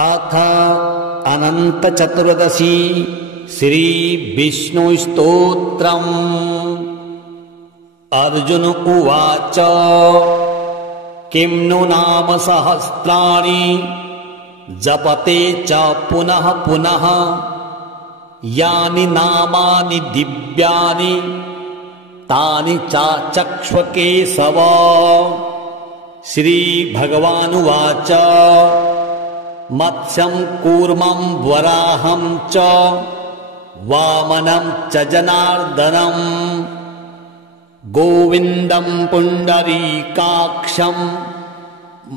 अथ अनंत चतुर्दशी श्री विष्णु स्तोत्रम्। अर्जुन उवाच किं नु नाम सहस्राणि जपते च पुनः पुनः यानि नामानि दिव्यानि तानि चाचक्ष्व केशव। श्री भगवानुवाच मत्स्यं कूर्मं वराहं च वामनं च जनार्दनं गोविन्दं पुण्डरीकाक्षं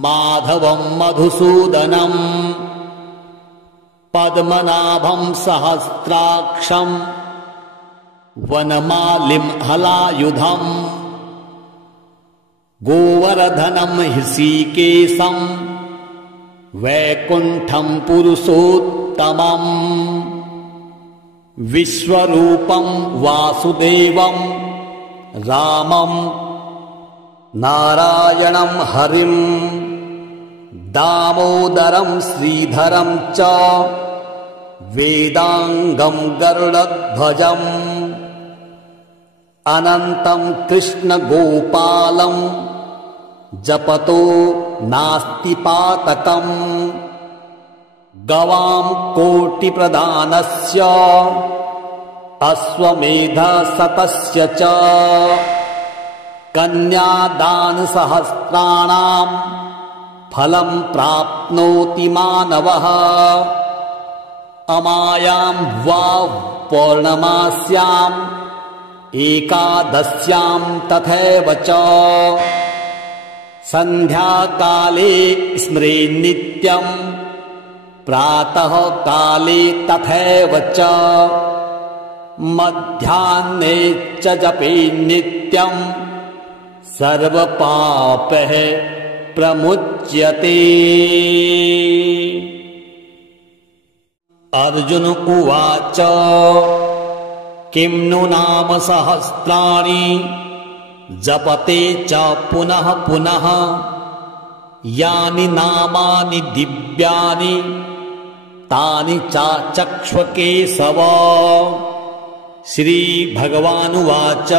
माधवं मधुसूदनं पद्मनाभं सहस्राक्षं वनमालिं हलायुधं गोवर्धनं हृषीकेशं वैकुण्ठं पुरुषोत्तमम् विश्वरूपं वासुदेवं रामं नारायणं हरिं दामोदरं श्रीधरं च वेदांगं गरुडध्वजम् अनन्तं कृष्णगोपालं जपतो नास्ति पातकम् गवां कोटिप्रदानस्य अश्वमेधशतस्य च कन्यादानसहस्राणां फलं प्राप्नोति मानवः अमायां वा पौर्णमास्याम् एकादश्यां तथैव च संध्याकाले स्मरेन्नित्यं प्रातः काले तथैव च मध्याह्ने च जपेन्नित्यं सर्वपापैः प्रमुच्यते। अर्जुन उवाच किं नु नाम सहस्राणि जपते च पुनः पुनः यानि नामानि दिव्यानि तानि चाचक्ष्व केशव। श्री भगवानुवाच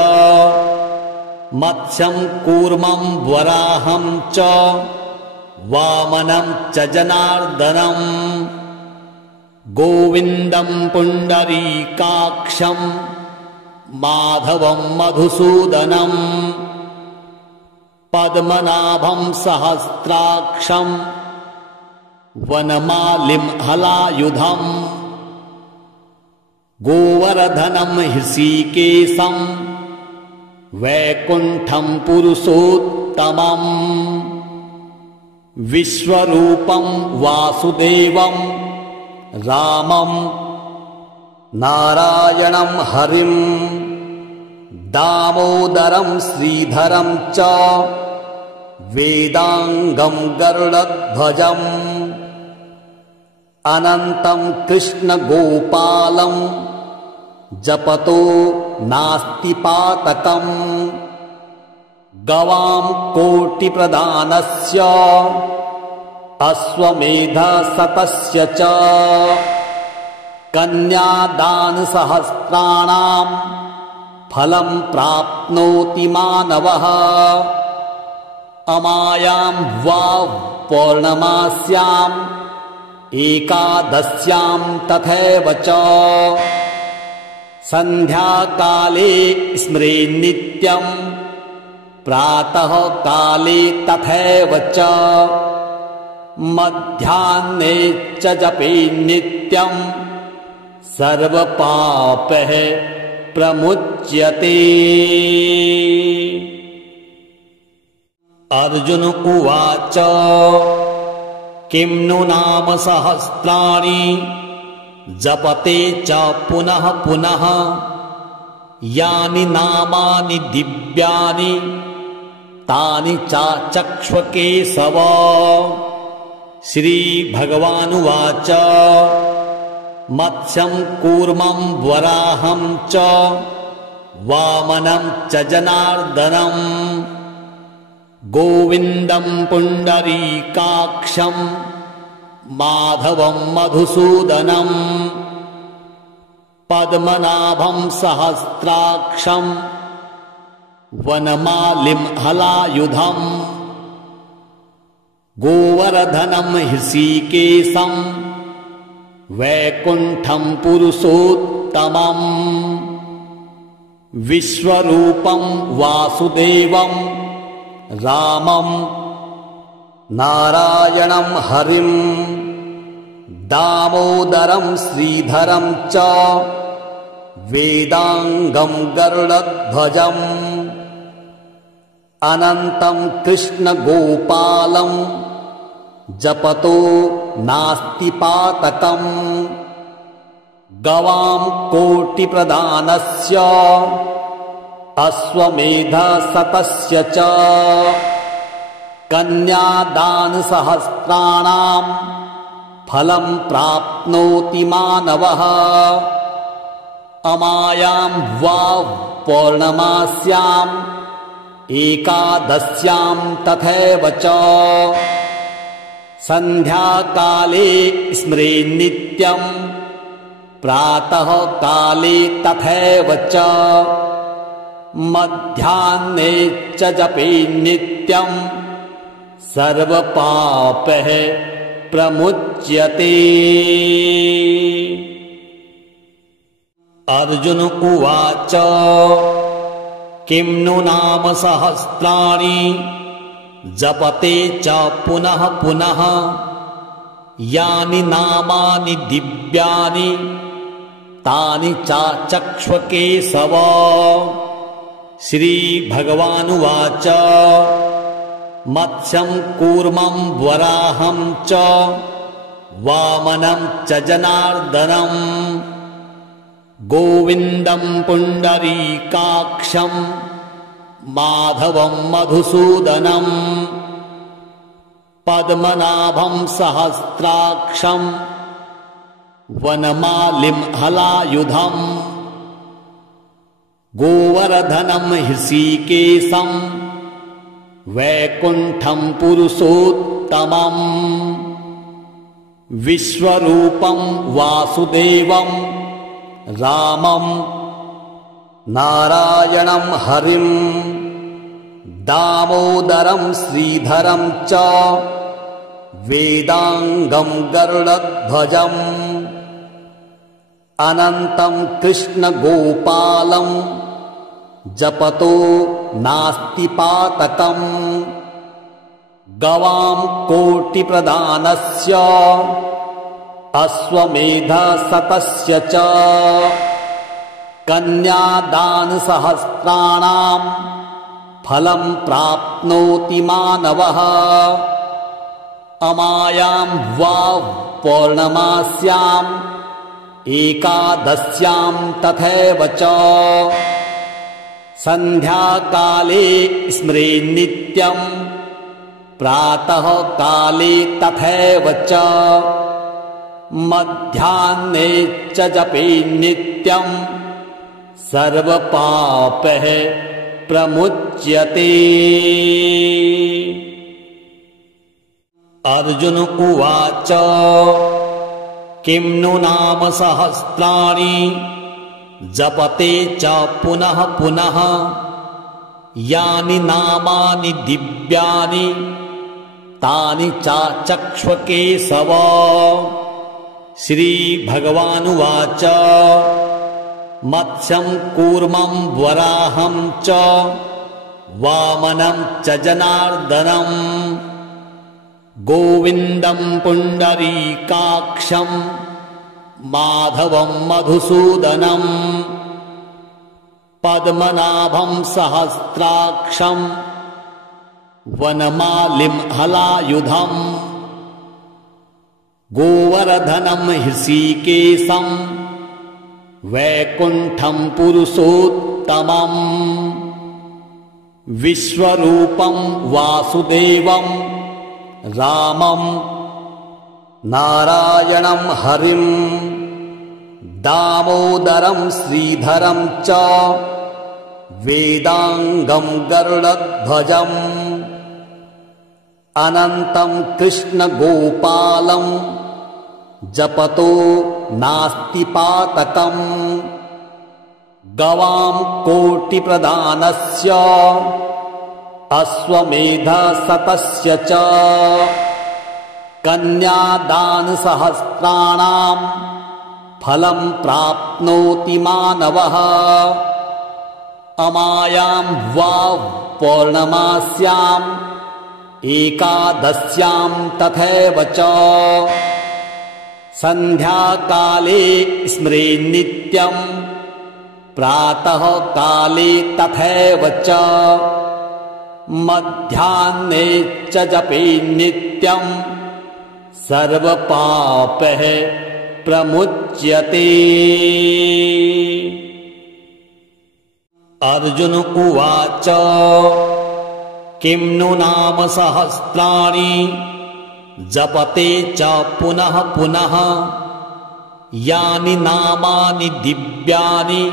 मत्स्यं कूर्मं वराहं च वामनं च जनार्दनं गोविन्दं पुण्डरीकाक्षं माधवं मधुसूदनं पद्मनाभं सहस्राक्षं वनमालिं हलायुधं गोवर्धनं हृषीकेशं वैकुण्ठं पुरुषोत्तमम् विश्वरूपं वासुदेवं रामं नारायणं हरिं दामोदरं श्रीधरं च वेदांगं गरुडध्वजम् अनन्तं कृष्णगोपालं जपतो नास्ति पातकम् गवां कोटिप्रदानस्य अश्वमेधशतस्य च कन्यादानसहस्राणां फलं प्राप्नोति मानवः अमायां वा पौर्णमास्याम् एकादश्यां तथैव च संध्याकाले स्मरेन्नित्यं प्रातः काले तथैव च मध्याह्ने च जपेन्नित्यं सर्वपापैः प्रमुच्यते। अर्जुन उवाच किं नु नाम सहस्राणि जपते च पुनः पुनः यानि नामानि दिव्यानि तानि चाचक्ष्व केशव। श्री भगवानुवाच मत्स्यं कूर्मं वराहं च वामनं च जनार्दनं गोविन्दं पुण्डरीकाक्षं माधवं मधुसूदनं पद्मनाभं सहस्राक्षं वनमालिं हलायुधं गोवर्धनं हृषीकेशं वैकुण्ठं पुरुषोत्तमं विश्वरूपं वासुदेवं रामं नारायणं हरिं दामोदरं श्रीधरं च वेदांगं गरुडध्वजम् अनन्तं कृष्णगोपालं जपतो नास्ति पातकम् गवां कोटिप्रदानस्य अश्वमेधशतस्य च कन्यादानसहस्राणां फलं प्राप्नोति मानवः अमायां वा पौर्णमास्याम् एकादश्यां तथैव च सन्ध्याकाले स्मरेन्नित्यं प्रातः काले तथैव च मध्याह्ने च जपेन्नित्यं सर्वपापैः प्रमुच्यते। अर्जुन उवाच किं नु नाम सहस्राणि जपते च पुनः पुनः यानि नामानि दिव्यानि तानि चाचक्ष्व केशव। श्रीभगवानुवाच मत्स्यं कूर्मं वराहं च वामनं च जनार्दनं गोविन्दं पुण्डरीकाक्षं माधवं मधुसूदनं पद्मनाभं सहस्राक्षं वनमालिं हलायुधं गोवर्धनं हृषीकेशं वैकुण्ठं पुरुषोत्तमं विश्वरूपं वासुदेवं रामं नारायणं हरिं दामोदरं श्रीधरं च वेदांगं गरुडध्वजम् अनन्तं कृष्णगोपालं जपतो नास्ति पातकम् गवां कोटिप्रदानस्य अश्वमेधशतस्य च कन्यादानसहस्राणां फलं प्राप्नोति मानवः अमायां वा पौर्णमास्याम् एकादश्यां तथैव च सन्ध्याकाले स्मरेन्नित्यं प्रातः काले तथैव च मध्याह्ने च जपेन्नित्यं सर्वपापैः प्रमुच्यते। अर्जुन उवाच किं नु नाम सहस्राणि जपते च पुनः पुनः यानि नामानि दिव्यानि तानि चाचक्ष्व केशव। श्रीभगवानुवाच मत्स्यं कूर्मं वराहं च वामनं च जनार्दनं गोविन्दं पुण्डरीकाक्षं माधवं मधुसूदनं पद्मनाभं सहस्राक्षं वनमालिं हलायुधं गोवर्धनं हृषीकेशं वैकुण्ठं पुरुषोत्तमं विश्वरूपं वासुदेवं रामं नारायणं हरिं दामोदरं श्रीधरं च वेदांगं गरुडध्वजम् अनन्तं कृष्णगोपालं जपतो नास्ति पातकम् गवां कोटिप्रदानस्य अश्वमेधशतस्य च कन्यादानसहस्राणां फलं प्राप्नोति मानवः अमायां वा पौर्णमास्याम् एकादश्यां तथैव च सन्ध्याकाले स्मरेन्नित्यं प्रातः काले तथैव च मध्याह्ने च जपेन्नित्यं सर्वपापैः प्रमुच्यते। अर्जुन उवाच किं नु नाम सहस्राणि जपते च पुनः पुनः यानि नामानि दिव्यानि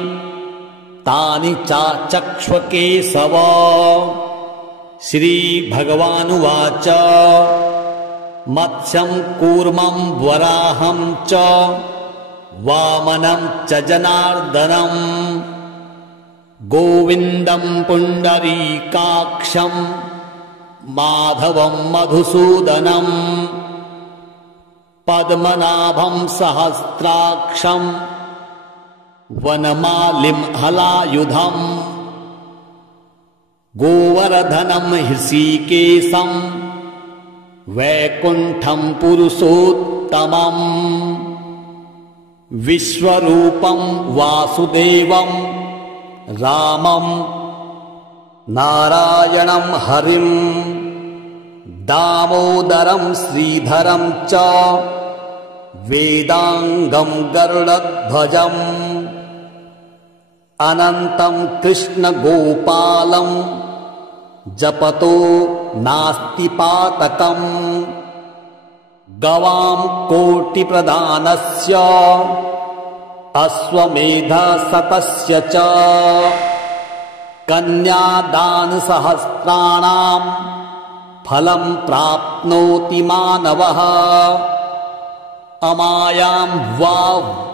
तानि चाचक्ष्व केशव। श्रीभगवानुवाच मत्स्यं कूर्मं वराहं च वामनं च जनार्दनम् गोविन्दं पुण्डरीकाक्षं माधवं मधुसूदनं पद्मनाभं सहस्राक्षं वनमालिं हलायुधं गोवर्धनं हृषीकेशं वैकुण्ठं पुरुषोत्तमम् विश्वरूपं वासुदेवं रामं नारायणं हरिं दामोदरं श्रीधरं च वेदांगं गरुडध्वजम् अनन्तं कृष्णगोपालं जपतो नास्ति पातकम् गवां कोटिप्रदानस्य अश्वमेधशतस्य च कन्यादानसहस्राणां फलं प्राप्नोति मानवः अमायां वा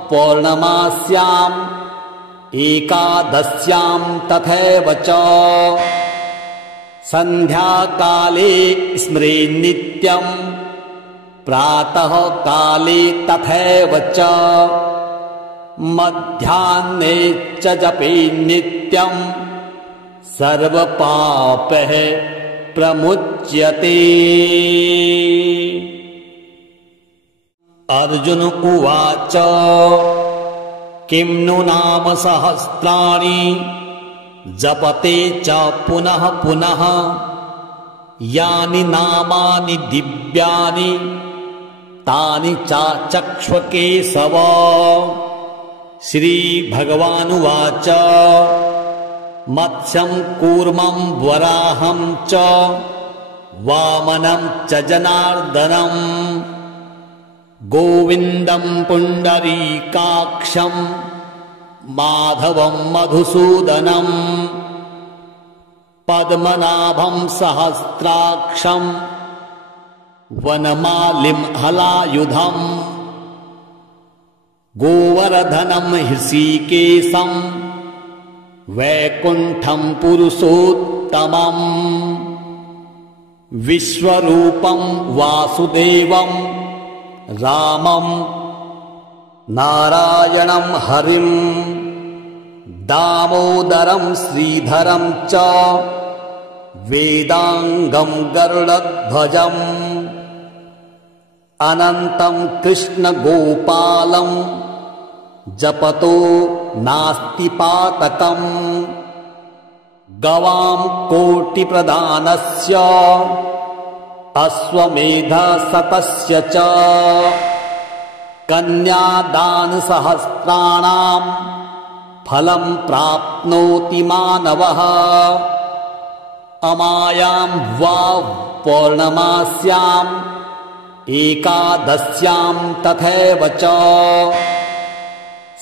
पौर्णमास्याम् एकादश्यां तथैव च सन्ध्याकाले स्मरेन्नित्यं प्रातः काले तथैव च मध्याह्ने च जपेन्नित्यं सर्वपापैः प्रमुच्यते। अर्जुन उवाच किं नु नाम सहस्राणि जपते च पुनः पुनः यानि नामानि दिव्यानि तानि चाचक्ष्व केशव। श्रीभगवानुवाच मत्स्यं कूर्मं वराहं च वामनं च जनार्दनं गोविन्दं पुण्डरीकाक्षं माधवं मधुसूदनं पद्मनाभं सहस्राक्षं वनमालिं हलायुधं गोवर्धनं हृषीकेशं वैकुण्ठं पुरुषोत्तमम् विश्वरूपं वासुदेवं रामं नारायणं हरिं दामोदरं श्रीधरं च वेदांगं गरुडध्वजम् अनन्तं कृष्णगोपालं जपतो नास्ति पातकम् गवां कोटिप्रदानस्य अश्वमेधशतस्य च कन्यादानसहस्राणां फलं प्राप्नोति मानवः अमायां वा पौर्णमास्याम् एकादश्यां तथैव च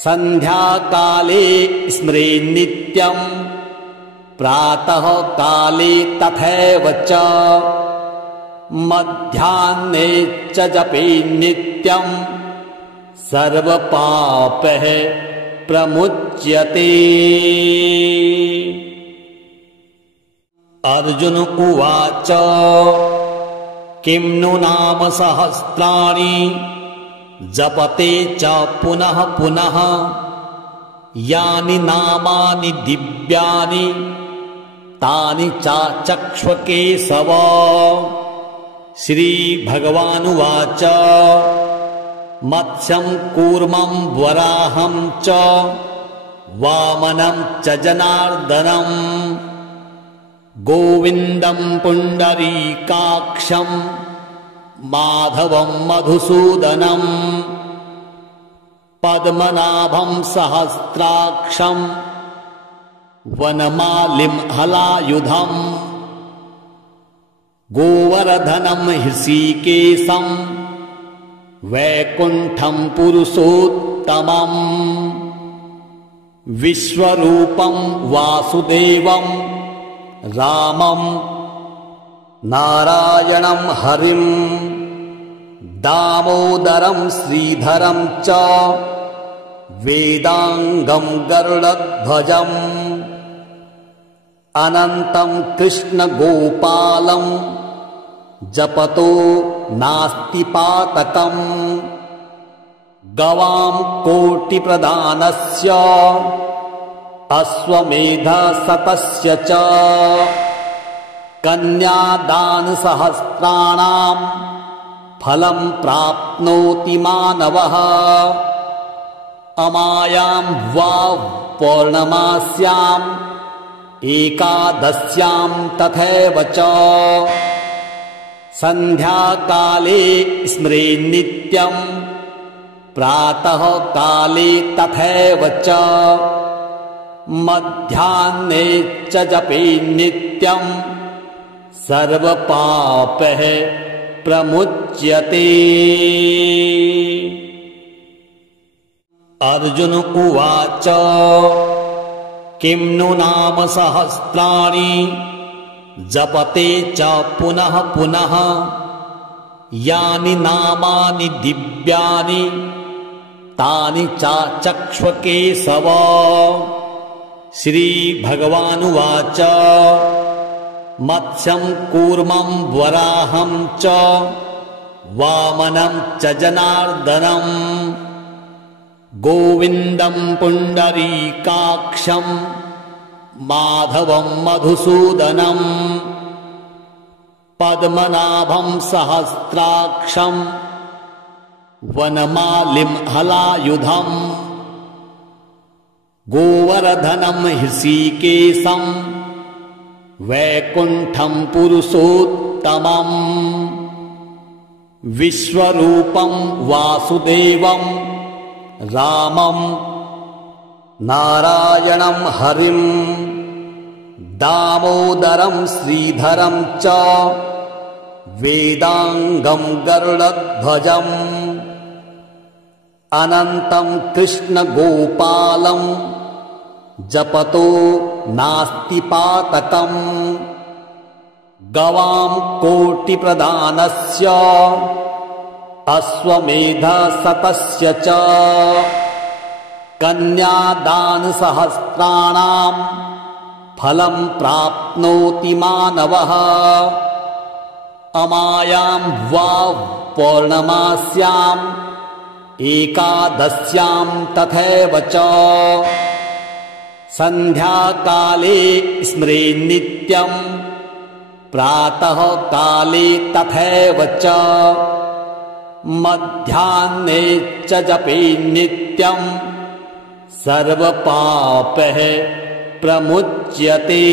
सन्ध्याकाले स्मरेन्नित्यं प्रातः काले तथैव च मध्याह्ने च जपेन्नित्यं सर्वपापैः प्रमुच्यते। अर्जुन उवाच किं नु नाम सहस्राणि जपते च पुनः पुनः यानि नामानि दिव्यानि तानि चाचक्ष्व केशव। श्रीभगवानुवाच मत्स्यं कूर्मं वराहं च वामनं च जनार्दनं गोविन्दं पुण्डरीकाक्षं माधवं मधुसूदनं पद्मनाभं सहस्राक्षं वनमालिं हलायुधं गोवर्धनं हृषीकेशं वैकुण्ठं पुरुषोत्तमं विश्वरूपं वासुदेवं रामं नारायणं हरिं दामोदरं श्रीधरं च वेदांगं गरुडध्वजम् अनन्तं कृष्णगोपालं जपतो नास्ति पातकम् गवां कोटिप्रदानस्य अश्वमेधशतस्य च कन्यादानसहस्राणां फलं प्राप्नोति मानवः अमायां वा पौर्णमास्याम् एकादश्यां तथैव च सन्ध्याकाले स्मरेन्नित्यं प्रातः काले तथैव च मध्याह्ने च जपेन्नित्यं सर्वपापैः प्रमुच्यते। अर्जुन उवाच किं नु नाम सहस्राणि जपते च पुनः पुनः यानि नामानि दिव्यानि तानि चाचक्ष्व केशव। श्रीभगवानुवाच मत्स्यं कूर्मं वराहं च वामनं च जनार्दनं गोविन्दं पुण्डरीकाक्षं माधवं मधुसूदनं पद्मनाभं सहस्राक्षं वनमालिं हलायुधं गोवर्धनं हृषीकेशं वैकुण्ठं पुरुषोत्तमं विश्वरूपं वासुदेवं रामं नारायणं हरिं दामोदरं श्रीधरं च वेदांगं गरुडध्वजम् अनन्तं कृष्णगोपालं जपतो नास्ति पातकम् गवां कोटिप्रदानस्य अश्वमेधशतस्य च कन्यादानसहस्राणां फलं प्राप्नोति मानवः अमायां वा पौर्णमास्याम् एकादश्यां तथैव च सन्ध्याकाले स्मरेन्नित्यं प्रातः काले तथैव च मध्याह्ने च जपेन्नित्यं सर्वपापैः प्रमुच्यते।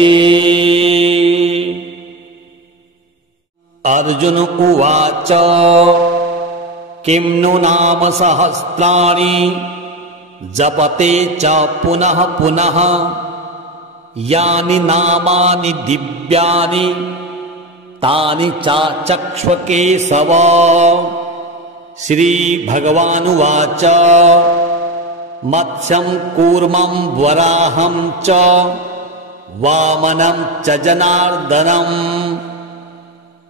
अर्जुन उवाच किं नु नाम सहस्राणि जपते च पुनः पुनः यानि नामानि दिव्यानि तानि चाचक्ष्व केशव। श्रीभगवानुवाच मत्स्यं कूर्मं वराहं च वामनं च जनार्दनं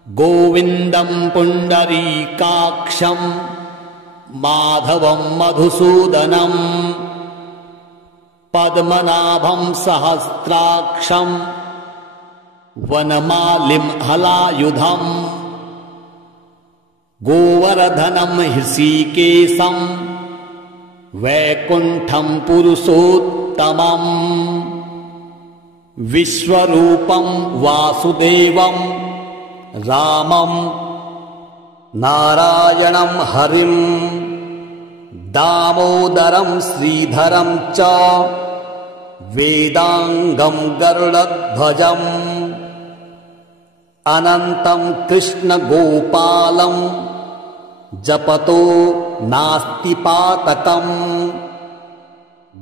गोविन्दं पुण्डरीकाक्षं माधवं मधुसूदनं पद्मनाभं सहस्राक्षं वनमालिं हलायुधं गोवर्धनं हृषीकेशं वैकुण्ठं पुरुषोत्तमं विश्वरूपं वासुदेवं रामं नारायणं हरिं दामोदरं श्रीधरं च वेदांगं गरुडध्वजम् अनन्तं कृष्णगोपालं जपतो नास्ति पातकम्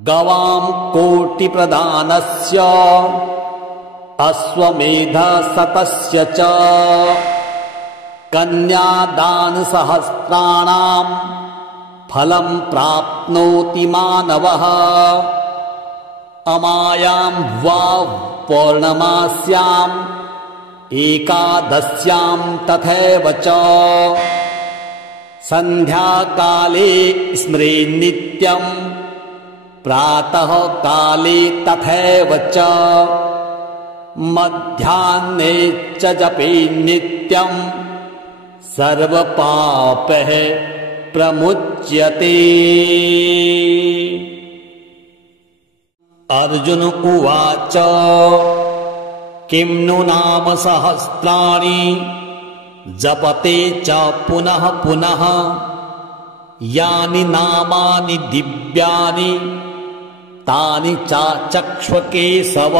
गवां कोटिप्रदानस्य अश्वमेधशतस्य च कन्यादानसहस्राणां फलं प्राप्नोति मानवः अमायां वा पौर्णमास्याम् एकादश्यां तथैव च सन्ध्याकाले स्मरेन्नित्यं प्रातः काले तथैव च मध्याह्ने च जपेन्नित्यं सर्वपापैः प्रमुच्यते। अर्जुन उवाच किं नु नाम सहस्राणि जपते च पुनः पुनः यानि नामानि दिव्यानि तानि चाचक्ष्व केशव।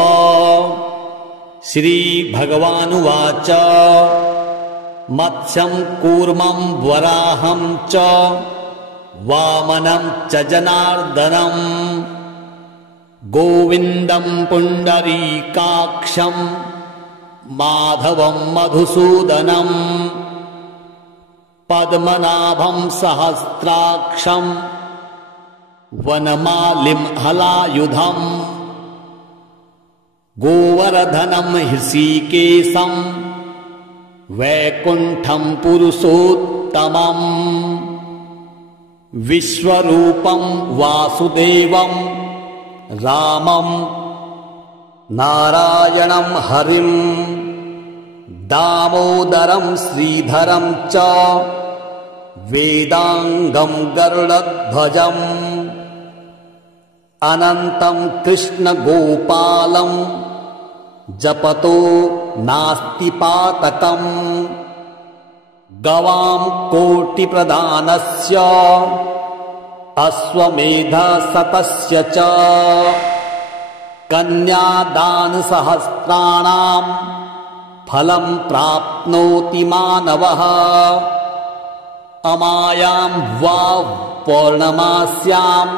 श्रीभगवानुवाच मत्स्यं कूर्मं वराहं च वामनं च जनार्दनं गोविन्दं पुण्डरीकाक्षं माधवं मधुसूदनं पद्मनाभं सहस्राक्षं वनमालिं हलायुधं गोवर्धनं हृषीकेशं वैकुण्ठं पुरुषोत्तमं विश्वरूपं वासुदेवं रामं नारायणं हरिं दामोदरं श्रीधरं च वेदांगं गरुडध्वजम् अनन्तं कृष्णगोपालं जपतो नास्ति पातकम् गवां कोटिप्रदानस्य अश्वमेधशतस्य च कन्यादानसहस्राणां फलं प्राप्नोति मानवः अमायां वा पौर्णमास्याम्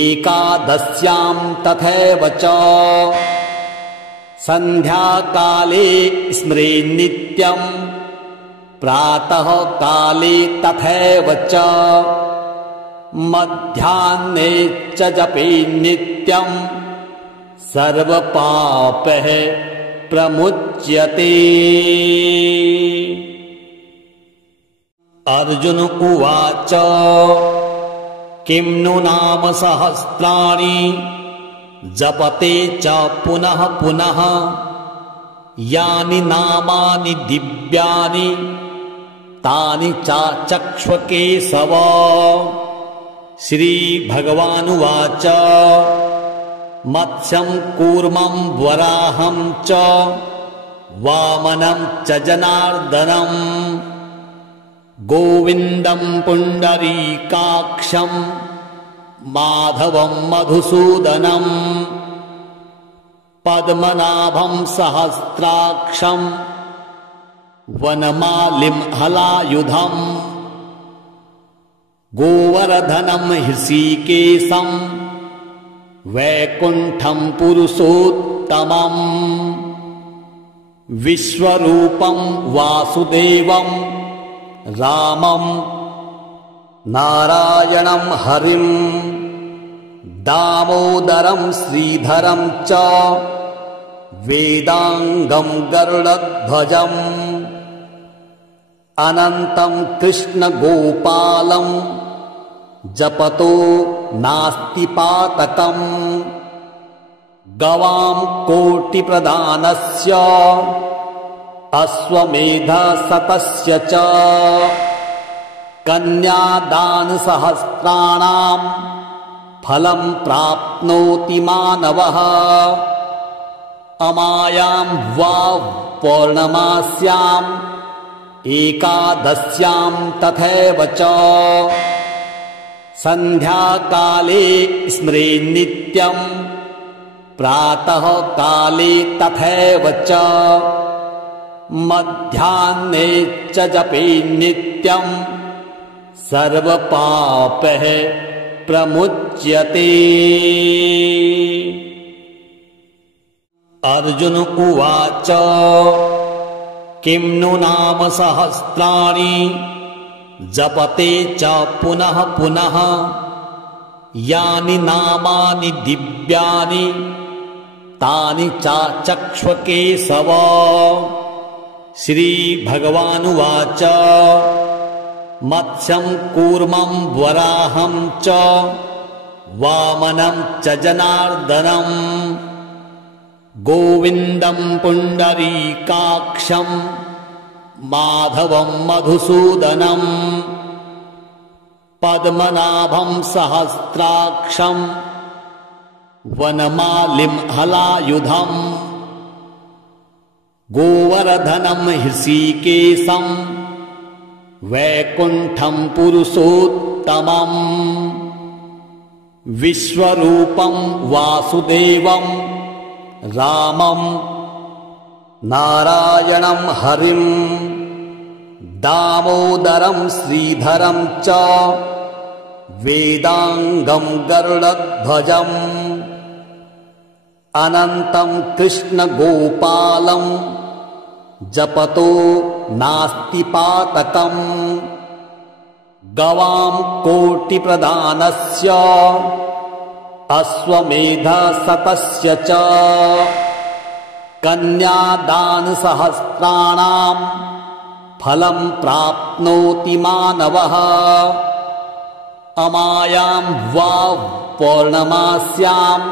एकादश्यां तथैव च सन्ध्याकाले स्मरेन्नित्यं प्रातः काले तथैव च मध्याह्ने च जपेन्नित्यं सर्वपापैः प्रमुच्यते। अर्जुन उवाच किं नु नाम सहस्राणि जपते च पुनः पुनः यानि नामानि दिव्यानि तानि चाचक्ष्व केशव। श्रीभगवानुवाच मत्स्यं कूर्मं वराहं च वामनं च जनार्दनं गोविन्दं पुण्डरीकाक्षं माधवं मधुसूदनं पद्मनाभं सहस्राक्षं वनमालिं हलायुधं गोवर्धनं हृषीकेशं वैकुण्ठं पुरुषोत्तमं विश्वरूपं वासुदेवं रामं नारायणं हरिं दामोदरं श्रीधरं च वेदांगं गरुडध्वजम् अनन्तं कृष्णगोपालं जपतो नास्ति पातकम् गवां कोटिप्रदानस्य अश्वमेधशतस्य च कन्यादानसहस्राणां फलं प्राप्नोति मानवः अमायां वा पौर्णमास्याम् एकादश्यां तथैव च सन्ध्याकाले स्मरेन्नित्यम् प्रातः काले तथैव च मध्याह्ने च जपेन्नित्यम् सर्वपापैः प्रमुच्यते। अर्जुन उवाच किं नु नाम सहस्राणि जपते च पुनः पुनः यानि नामानि दिव्यानि तानि चाचक्ष्व केशव। श्रीभगवानुवाच मत्स्यं कूर्मं वराहं च वामनं च जनार्दनं गोविन्दं पुण्डरीकाक्षं माधवं मधुसूदनं पद्मनाभं सहस्राक्षं वनमालिं हलायुधं गोवर्धनं हृषीकेशं वैकुण्ठं पुरुषोत्तमं विश्वरूपं वासुदेवं रामं नारायणं हरिं दामोदरं श्रीधरं च वेदांगं गरुडध्वजम् अनन्तं कृष्णगोपालं जपतो नास्ति पातकम् गवां कोटिप्रदानस्य अश्वमेधशतस्य च कन्यादानसहस्राणां फलं प्राप्नोति मानवः अमायां वा पौर्णमास्याम्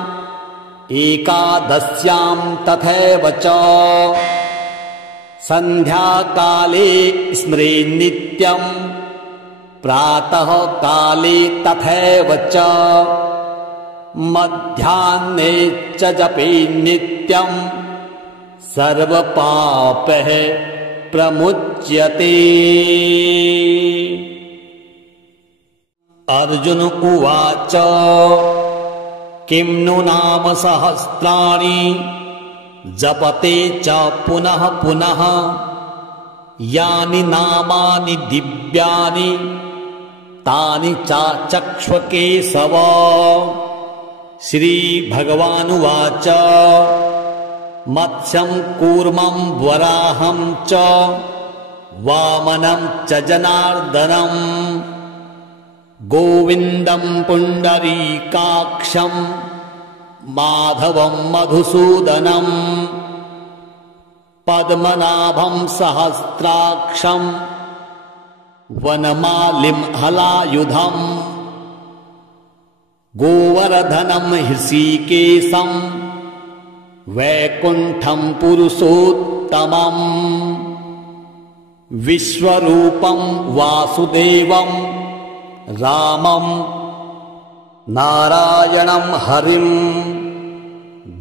एकादश्यां तथैव च सन्ध्याकाले स्मरेन्नित्यम् प्रातः काले तथैव च मध्याह्ने च जपेन्नित्यम् सर्वपापैः प्रमुच्यते। अर्जुन उवाच किं नु नाम सहस्राणि जपते च पुनः पुनः यानि नामानि दिव्यानि तानि चाचक्ष्व केशव। श्रीभगवानुवाच मत्स्यं कूर्मं वराहं च वामनं च जनार्दनं गोविन्दं पुण्डरीकाक्षं माधवं मधुसूदनं पद्मनाभं सहस्राक्षं वनमालिं हलायुधं गोवर्धनं हृषीकेशं वैकुण्ठं पुरुषोत्तमं विश्वरूपं वासुदेवं रामं नारायणं हरिं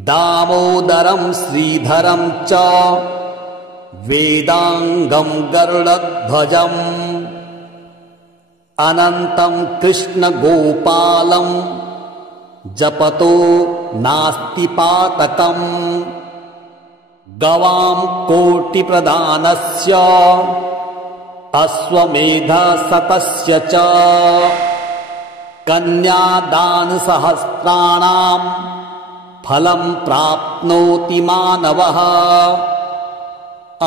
दामोदरं श्रीधरं च वेदांगं गरुडध्वजम् अनन्तं कृष्णगोपालं जपतो नास्ति पातकम् गवां कोटिप्रदानस्य अश्वमेधशतस्य च कन्यादानसहस्राणां फलं प्राप्नोति मानवः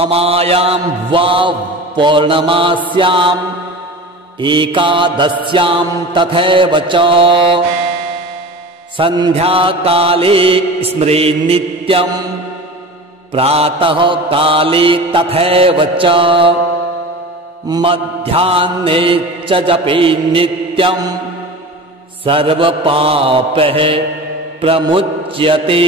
अमायां वा पौर्णमास्याम् एकादश्यां तथैव च सन्ध्याकाले स्मरेन्नित्यम् प्रातः काले तथैव च मध्याह्ने च जपे नित्यम् सर्वपापः प्रमुच्यते।